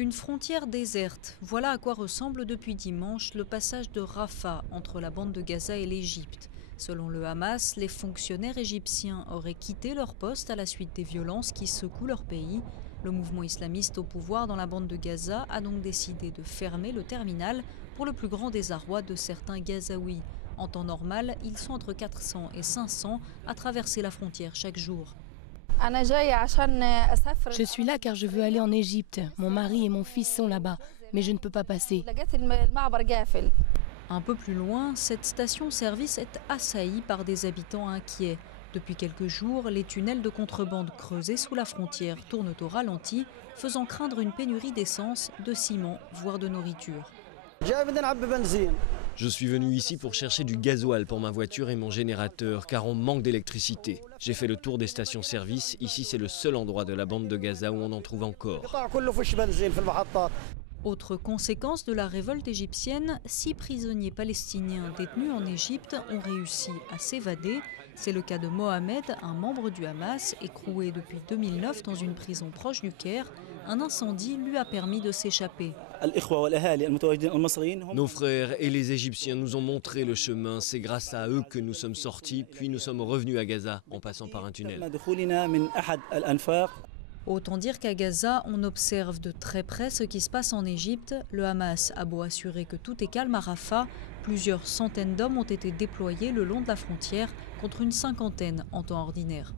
Une frontière déserte, voilà à quoi ressemble depuis dimanche le passage de Rafah entre la bande de Gaza et l'Égypte. Selon le Hamas, les fonctionnaires égyptiens auraient quitté leur poste à la suite des violences qui secouent leur pays. Le mouvement islamiste au pouvoir dans la bande de Gaza a donc décidé de fermer le terminal pour le plus grand désarroi de certains Gazaouis. En temps normal, ils sont entre 400 et 500 à traverser la frontière chaque jour. Je suis là car je veux aller en Égypte. Mon mari et mon fils sont là-bas, mais je ne peux pas passer. Un peu plus loin, cette station-service est assaillie par des habitants inquiets. Depuis quelques jours, les tunnels de contrebande creusés sous la frontière tournent au ralenti, faisant craindre une pénurie d'essence, de ciment, voire de nourriture. Je suis venu ici pour chercher du gasoil pour ma voiture et mon générateur, car on manque d'électricité. J'ai fait le tour des stations-service. Ici, c'est le seul endroit de la bande de Gaza où on en trouve encore. Autre conséquence de la révolte égyptienne, 6 prisonniers palestiniens détenus en Égypte ont réussi à s'évader. C'est le cas de Mohamed, un membre du Hamas, écroué depuis 2009 dans une prison proche du Caire. Un incendie lui a permis de s'échapper. Nos frères et les Égyptiens nous ont montré le chemin. C'est grâce à eux que nous sommes sortis, puis nous sommes revenus à Gaza en passant par un tunnel. Autant dire qu'à Gaza, on observe de très près ce qui se passe en Égypte. Le Hamas a beau assurer que tout est calme à Rafah, plusieurs centaines d'hommes ont été déployés le long de la frontière contre une cinquantaine en temps ordinaire.